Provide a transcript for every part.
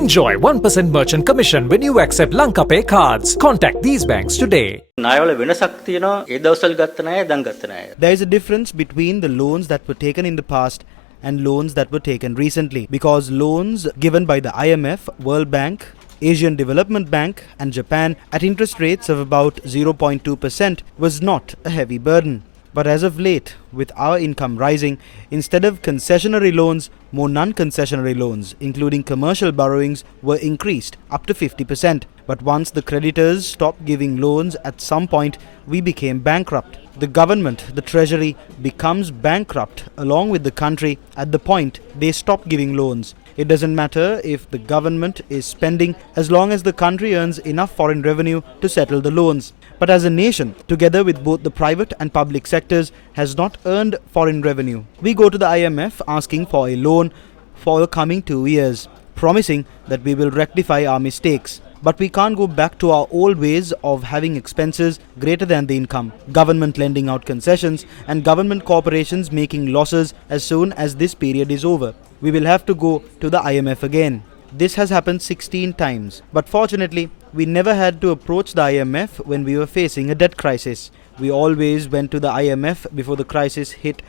Enjoy 1% merchant commission when you accept Lanka Pay cards. Contact these banks today. ණයවල වෙනසක් තියෙනවා ඒ දවස්වල ගත්ත ණය දැන් ගත්ත ණය. There is a difference between the loans that were taken in the past and loans that were taken recently, because loans given by the IMF, World Bank, Asian Development Bank and Japan at interest rates of about 0.2% was not a heavy burden. But as of late, with our income rising, instead of concessionary loans, more non-concessionary loans, including commercial borrowings, were increased up to 50%. But once the creditors stopped giving loans, at some point we became bankrupt. The government, the treasury, becomes bankrupt along with the country at the point they stop giving loans. It doesn't matter if the government is spending as long as the country earns enough foreign revenue to settle the loans. But as a nation, together with both the private and public sectors, has not earned foreign revenue. We go to the IMF asking for a loan for the coming 2 years, promising that we will rectify our mistakes. But we can't go back to our old ways of having expenses greater than the income, government lending out concessions, and government corporations making losses as soon as this period is over. We will have to go to the IMF again. This has happened 16 times. But fortunately, we never had to approach the IMF when we were facing a debt crisis. We always went to the IMF before the crisis hit.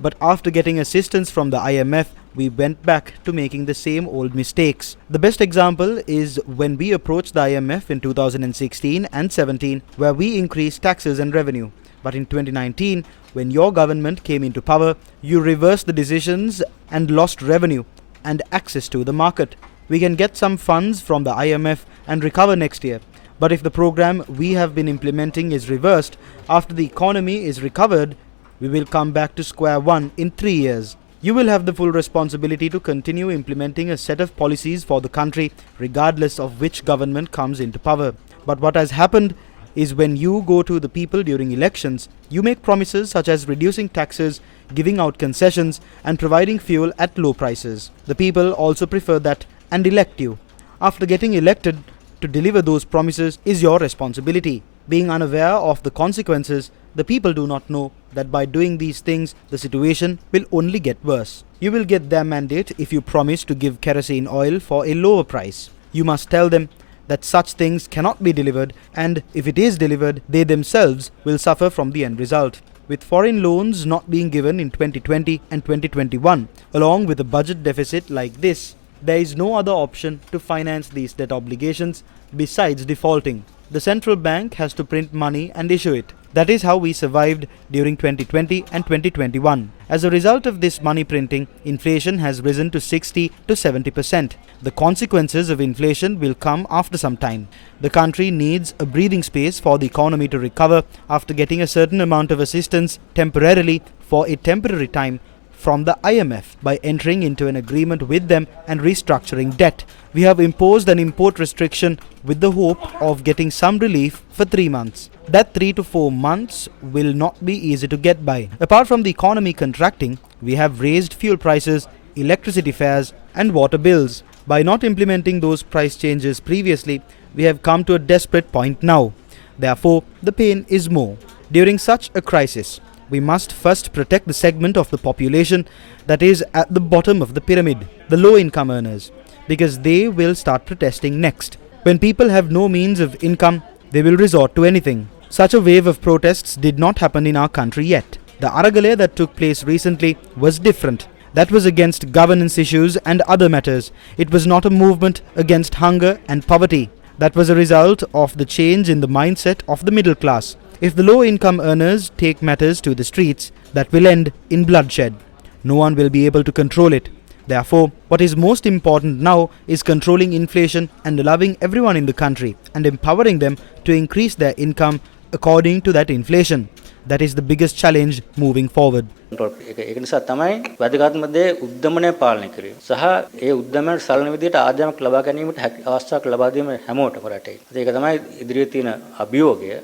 But after getting assistance from the IMF, we went back to making the same old mistakes. The best example is when we approached the IMF in 2016 and 17, where we increased taxes and revenue. But in 2019, when your government came into power, you reversed the decisions and lost revenue and access to the market. We can get some funds from the IMF and recover next year. But if the program we have been implementing is reversed, after the economy is recovered, we will come back to square one in 3 years. You will have the full responsibility to continue implementing a set of policies for the country, regardless of which government comes into power. But what has happened is when you go to the people during elections, you make promises such as reducing taxes, giving out concessions, and providing fuel at low prices. The people also prefer that and elect you. After getting elected, to deliver those promises is your responsibility. Being unaware of the consequences, the people do not know that by doing these things, the situation will only get worse. You will get their mandate if you promise to give kerosene oil for a lower price. You must tell them that such things cannot be delivered, and if it is delivered, they themselves will suffer from the end result. With foreign loans not being given in 2020 and 2021, along with a budget deficit like this, there is no other option to finance these debt obligations besides defaulting. The central bank has to print money and issue it. That is how we survived during 2020 and 2021. As a result of this money printing, inflation has risen to 60 to 70%. The consequences of inflation will come after some time. The country needs a breathing space for the economy to recover after getting a certain amount of assistance temporarily for a temporary time from the IMF by entering into an agreement with them and restructuring debt. We have imposed an import restriction with the hope of getting some relief for 3 months. That 3 to 4 months will not be easy to get by. Apart from the economy contracting, we have raised fuel prices, electricity fares and water bills. By not implementing those price changes previously, we have come to a desperate point now. Therefore, the pain is more. During such a crisis, we must first protect the segment of the population that is at the bottom of the pyramid, the low-income earners, because they will start protesting next. When people have no means of income, they will resort to anything. Such a wave of protests did not happen in our country yet. The Aragale that took place recently was different. That was against governance issues and other matters. It was not a movement against hunger and poverty. That was a result of the change in the mindset of the middle class. If the low-income earners take matters to the streets, that will end in bloodshed. No one will be able to control it. Therefore, what is most important now is controlling inflation and allowing everyone in the country and empowering them to increase their income according to that inflation. That is the biggest challenge moving forward. ඒක නිසා තමයි වැදගත්ම දේ උද්දමනය පාලනය කිරීම. සහ ඒ උද්දමනය සලන විදිහට ආදායමක් ලබා ගැනීමට අවස්ථාවක් ලබා දීම හැමෝටම රටේ. ඒක තමයි ඉදිරියේ තියෙන අභියෝගය.